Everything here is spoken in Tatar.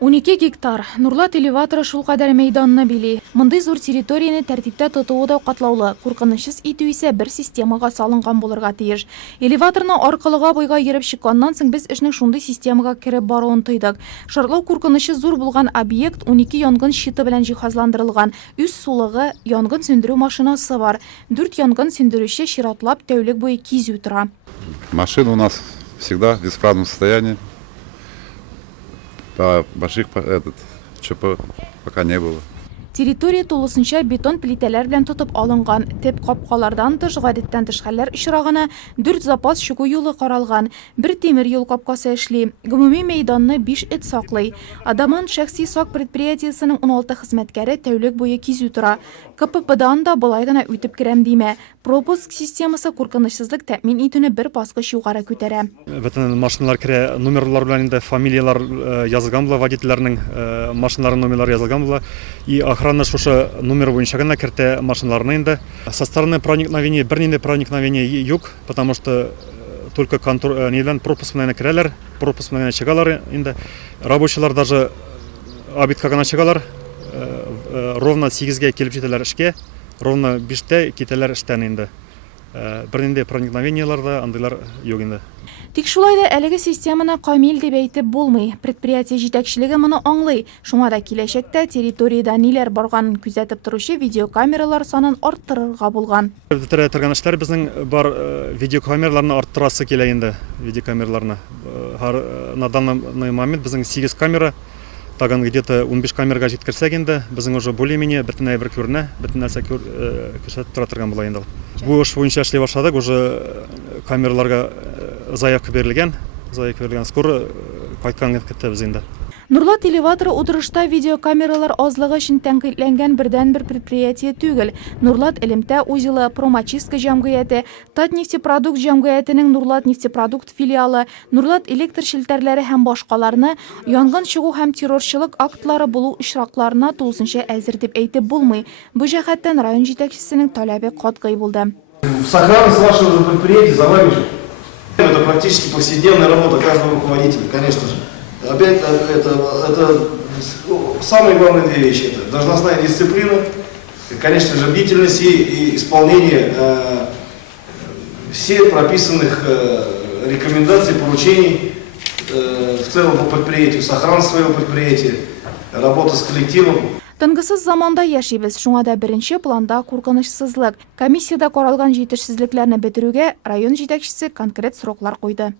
12 гектар. Нурлат элеваторы шул кадәр мәйданны били. Мындай зур территорияны тәртиптә тотуы да катлаулы, куркынычсыз итү исә бер системага салынган булырга тиеш. Элеваторны аркылыга буйга йөреп чыкканнан соң без эшнең шундый системага кирип баруын тойдык. Шартлау куркынычы зур булган объект 12 янгын щиты белән җиһазландырылган. Үз сулыгы, янгын сөндерү машинасы бар. 4 янгын сөндерүче чиратлап тәүлек буе кизү тора. Машина у нас всегда в исправном состоянии. Больших ЧП пока не было. Территория тулысынча бетон плитәләр белән тотып алынган. Теп капкалардан тыш, гадәттән тыш хәлләр очрагына 4 запас чыгу юлы каралган. Бер тимер юл капкасы эшли. Гомуми мәйданны 5 эт саклый. Адаман шәхси сак предприятиесенең 16 хезмәткәре тәүлек буе кизү тора. КППдан да болай гына үтеп керәм димә. Пропуск системасы куркынычсызлык тәэмин итүне бер баскыч югары күтәрә. Бөтен машиналар керә, номерлар белән инде фамилиялар язылган була, водительләрнең машиналарының номерлары язылган була. И охрана шушы номер буенча гына кертә машиналарны инде. Со стороны проникновения бернинди проникновения юк, потому что только контроль нидән пропуск белән керәләр, пропуск белән чыгалар инде. Рабочийлар даже обидка гына чыгалар. Ровно 8-ге килеп җитәләр эшкә, ровно 5-тә китәләр эштән инде. Бернинди проникновениялар да андыйлар юк инде. Тик шулай да әлеге системаны камил дип әйтеп булмый. Предприятие җитәкчелеге моны аңлый. Шуңа да киләчәктә территорияда ниләр барганын күзәтеп торучы видеокамералар санын арттырырга булган. Бетерә торган эшләр безнең бар, видеокамераларны арттырасы килә инде, видеокамераларны. На данный момент безнең 8 камера, тагын где-то 15 камерага җиткерсәк инде, безнең уже более-менее бөтен әйбер күренә, бөтен нәрсә күрсәтеп тора торган була инде. Бу эш буенча эшли башладык, уже камераларга заявка берилгән, скоро кайткан көтәбез инде. Нурлат элеваторы утырышта видеокамералар азлыгы өчен тәнкыйтьләнгән бердән-бер предприятие түгел. Нурлат Элемтә узелы, Промочистка җәмгыяте, Татнефтепродукт җәмгыятенең Нурлат нефтепродукт филиалы, Нурлат электр челтәрләре һәм башкаларны янгын чыгу һәм террорчылык актлары булу очракларына тулысынча әзер дип әйтеп булмый. Бу җәһәттән район җитәкчесенең таләбе катгый булды. Сохранность вашего предприятия за вами же. Это практически повседневная работа каждого руководителя, конечно же. Опять это самые главные две вещи. Это должностная дисциплина, конечно же, бдительность и исполнение всех прописанных рекомендаций, поручений в целом по предприятию, сохранность своего предприятия, работа с коллективом. Тынгысыз заманда яшибез, шуңа да беренче планда куркынычсызлык. Комиссияда каралган җитешсезлекләрне бетерүгә район җитәкчесе конкрет сроклар куйды.